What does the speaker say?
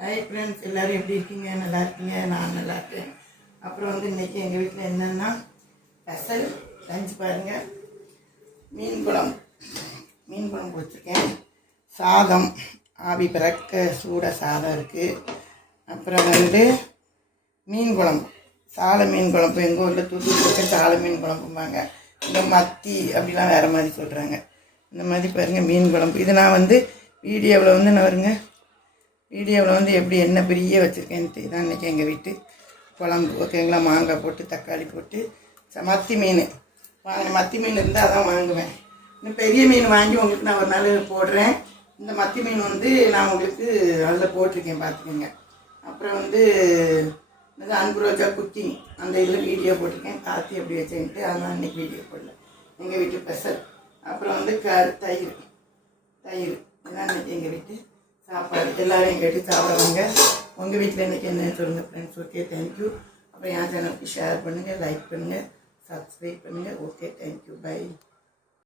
Hi friends, எல்லோரும் எப்படி இருக்கீங்க? நல்லா இருக்கீங்க? நான் நல்லா இருக்கேன். அப்புறம் இன்றைக்கி எங்கள் வீட்டில் என்னென்னா ஸ்பெஷல் லஞ்ச் பாருங்கள். மீன் குழம்பு வச்சுருக்கேன். சாதம் ஆவி பிறக்க சூட சாதம் இருக்குது. அப்புறம் மீன் குழம்பு, சாலை மீன் குழம்பு. எங்கள் ஊரில் தூத்துக்குடி சாலை மீன் குழம்பும்பாங்க. இந்த மத்தி அப்படிலாம் வேறு மாதிரி சொல்கிறாங்க. இந்த மாதிரி பாருங்கள் மீன் குழம்பு. இது நான் வீடியோவில் நான் வீடியோவில் எப்படி என்ன பெரிய வச்சுருக்கேன்ட்டு இதான் இன்றைக்கி எங்கள் வீட்டு குழம்பு. ஓகேங்களா? மாங்காய் போட்டு தக்காளி போட்டு மத்தி மீன் மத்தி மீன் இருந்தால் அதான் வாங்குவேன். இன்னும் பெரிய மீன் வாங்கி உங்களுக்கு நான் ஒரு நாள் போடுறேன். இந்த மத்தி மீன் நான் உங்களுக்கு அதில் போட்டிருக்கேன், பார்த்துக்கோங்க. அப்புறம் அன்பு ரோஜா குக்கிங் அந்த இதில் வீடியோ போட்டிருக்கேன். காத்தி எப்படி வச்சேன்ட்டு அதெல்லாம் இன்றைக்கி வீடியோ போடல. எங்கள் வீட்டு ஸ்பெஷல். அப்புறம் தயிர் இதெல்லாம் இன்றைக்கி எங்கள் வீட்டு சாப்பாடு. எல்லோரும் எங்கள் வீட்டுக்கு சாப்பிடுவாங்க. உங்கள் வீட்டில் இன்றைக்கி என்னன்னு சொல்லுங்கள் ஃப்ரெண்ட்ஸ். Okay, thank you. அப்புறம் என் சேனலுக்கு ஷேர் பண்ணுங்கள், லைக் பண்ணுங்கள், சப்ஸ்கிரைப் பண்ணுங்கள். Okay, thank you, by.